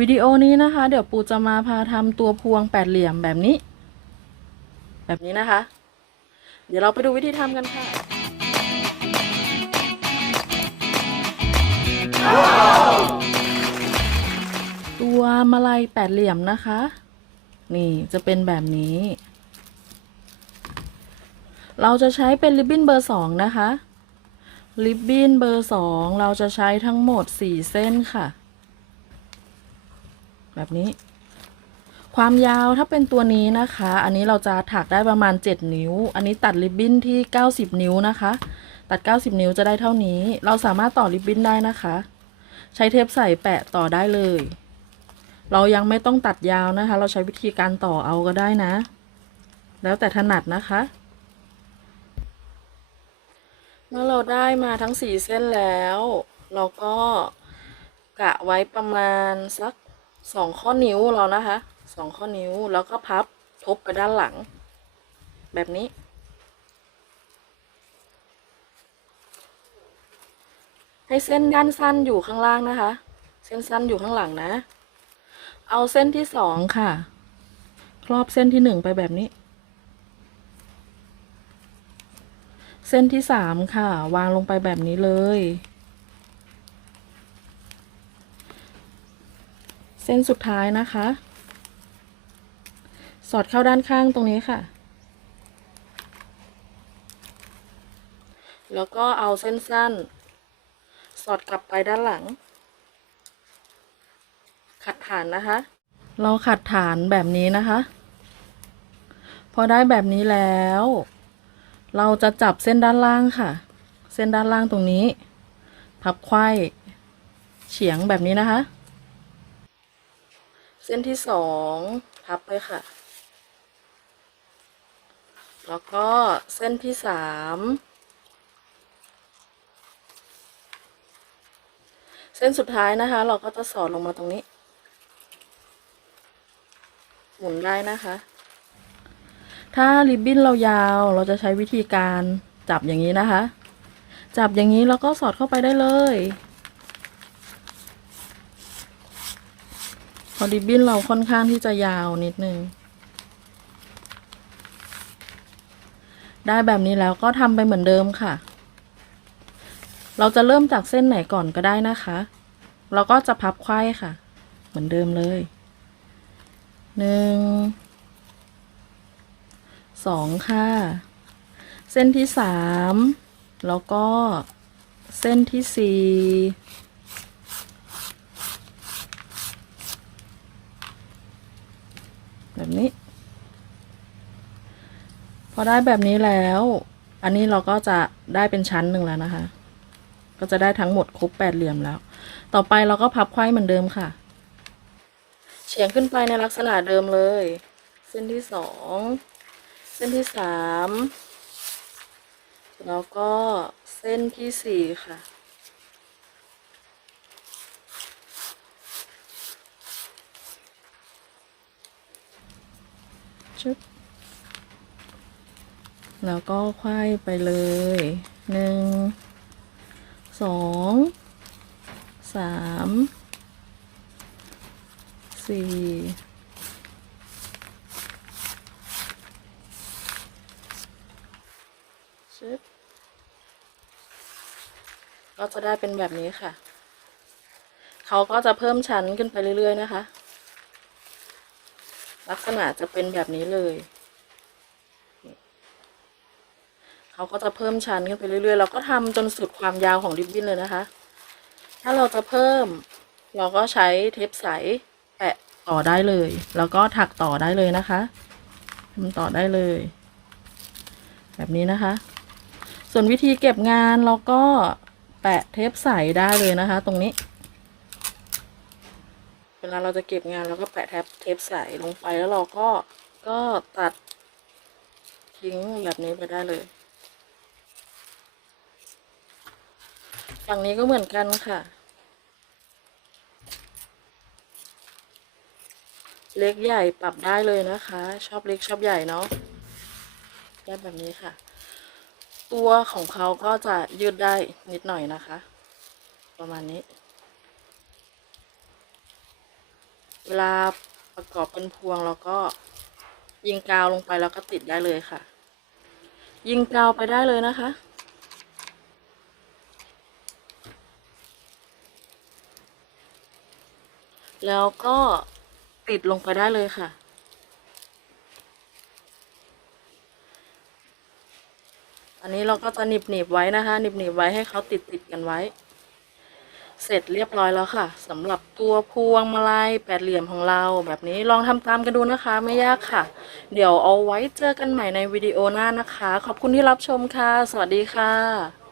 วิดีโอนี้นะคะ เดี๋ยวปูจะมาพาทำตัวพวงแปดเหลี่ยมแบบนี้ แบบนี้นะคะ เดี๋ยวเราไปดูวิธีทำกันค่ะ ตัวมาลัยแปดเหลี่ยมนะคะ นี่จะเป็นแบบนี้ เราจะใช้เป็นริบบิ้นเบอร์สองนะคะ ริบบิ้นเบอร์สองเราจะใช้ทั้งหมดสี่เส้นค่ะ แบบนี้ ความยาวถ้าเป็นตัวนี้นะคะ อันนี้เราจะถักได้ประมาณ 7 นิ้ว อันนี้ตัดริบบิ้นที่ 90 นิ้วนะคะ ตัด 90 นิ้วจะได้เท่านี้ เราสามารถต่อริบบิ้นได้นะคะ ใช้เทปใส่แปะต่อได้เลย เรายังไม่ต้องตัดยาวนะคะ เราใช้วิธีการต่อเอาก็ได้นะ แล้วแต่ถนัดนะคะเมื่อเราได้มาทั้งสี่เส้นแล้ว เราก็กะไว้ประมาณสัก สองข้อนิ้วเรานะคะสองข้อนิ้วแล้วก็พับทบไปด้านหลัง แบบนี้ ให้เส้นด้านสั้นอยู่ข้างล่างนะคะ เส้นสั้นอยู่ข้างหลังนะ เอาเส้นที่สองค่ะ ครอบเส้นที่หนึ่งไปแบบนี้ เส้นที่สามค่ะ วางลงไปแบบนี้เลย เส้นสุดท้ายนะคะ สอดเข้าด้านข้างตรงนี้ค่ะ แล้วก็เอาเส้นสั้น สอดกลับไปด้านหลัง ขัดฐานนะคะ เราขัดฐานแบบนี้นะคะ พอได้แบบนี้แล้ว เราจะจับเส้นด้านล่างค่ะ เส้นด้านล่างตรงนี้ พับไขว้เฉียงแบบนี้นะคะ เส้นที่สองพับไปค่ะ แล้วก็เส้นที่สามเส้นสุดท้ายนะคะ เราก็จะสอดลงมาตรงนี้ หมุนได้นะคะ ถ้าริบบิ้นเรายาวเราจะใช้วิธีการจับอย่างนี้นะคะ จับอย่างนี้แล้วก็สอดเข้าไปได้เลย พอริบบิ้นเราค่อนข้างที่จะยาวนิดนึง ได้แบบนี้แล้วก็ทำไปเหมือนเดิมค่ะ เราจะเริ่มจากเส้นไหนก่อนก็ได้นะคะ เราก็จะพับไขว้ค่ะ เหมือนเดิมเลยหนึ่งสองค่ะ เส้นที่สามแล้วก็เส้นที่สี่ แบบนี้ พอได้แบบนี้แล้ว อันนี้เราก็จะได้เป็นชั้นหนึ่งแล้วนะคะ ก็จะได้ทั้งหมดครบแปดเหลี่ยมแล้ว ต่อไปเราก็พับไขว้เหมือนเดิมค่ะ เฉียงขึ้นไปในลักษณะเดิมเลย เส้นที่สองเส้นที่สามแล้วก็เส้นที่สี่ค่ะ ชึบแล้วก็ไขว้ไปเลยหนึ่งสองสามสี่ชึบก็จะได้เป็นแบบนี้ค่ะ เขาก็จะเพิ่มชั้นขึ้นไปเรื่อย ๆ นะคะ ลักษณะจะเป็นแบบนี้เลย เขาก็จะเพิ่มชั้นขึ้นไปเรื่อยๆ เราก็ทำจนสุดความยาวของริบบิ้นเลยนะคะ ถ้าเราจะเพิ่ม เราก็ใช้เทปใสแปะต่อได้เลย แล้วก็ถักต่อได้เลยนะคะทำต่อได้เลย แบบนี้นะคะ ส่วนวิธีเก็บงานเราก็แปะเทปใสได้เลยนะคะ ตรงนี้ เวลาเราจะเก็บงานเราก็แปะแทปเทปใสลงไปแล้วเราก็ก็ตัดทิ้งแบบนี้ไปได้เลยฝั่งนี้ก็เหมือนกันค่ะ เล็กใหญ่ปรับได้เลยนะคะ ชอบเล็กชอบใหญ่เนาะได้แบบนี้ค่ะ ตัวของเขาก็จะยืดได้นิดหน่อยนะคะ ประมาณนี้ เวลาประกอบเป็นพวงเราก็ยิงกาวลงไปแล้วก็ติดได้เลยค่ะ ยิงกาวไปได้เลยนะคะ แล้วก็ติดลงไปได้เลยค่ะ อันนี้เราก็จะหนีบหนีบไว้นะคะหนีบหนีบไว้ให้เขาติดติดกันไว้ เสร็จเรียบร้อยแล้วค่ะสำหรับตัวพวงมาลัยแปดเหลี่ยมของเราแบบนี้ลองทำตามกันดูนะคะ ไม่ยากค่ะ เดี๋ยวเอาไว้เจอกันใหม่ในวิดีโอหน้านะคะ ขอบคุณที่รับชมค่ะ สวัสดีค่ะ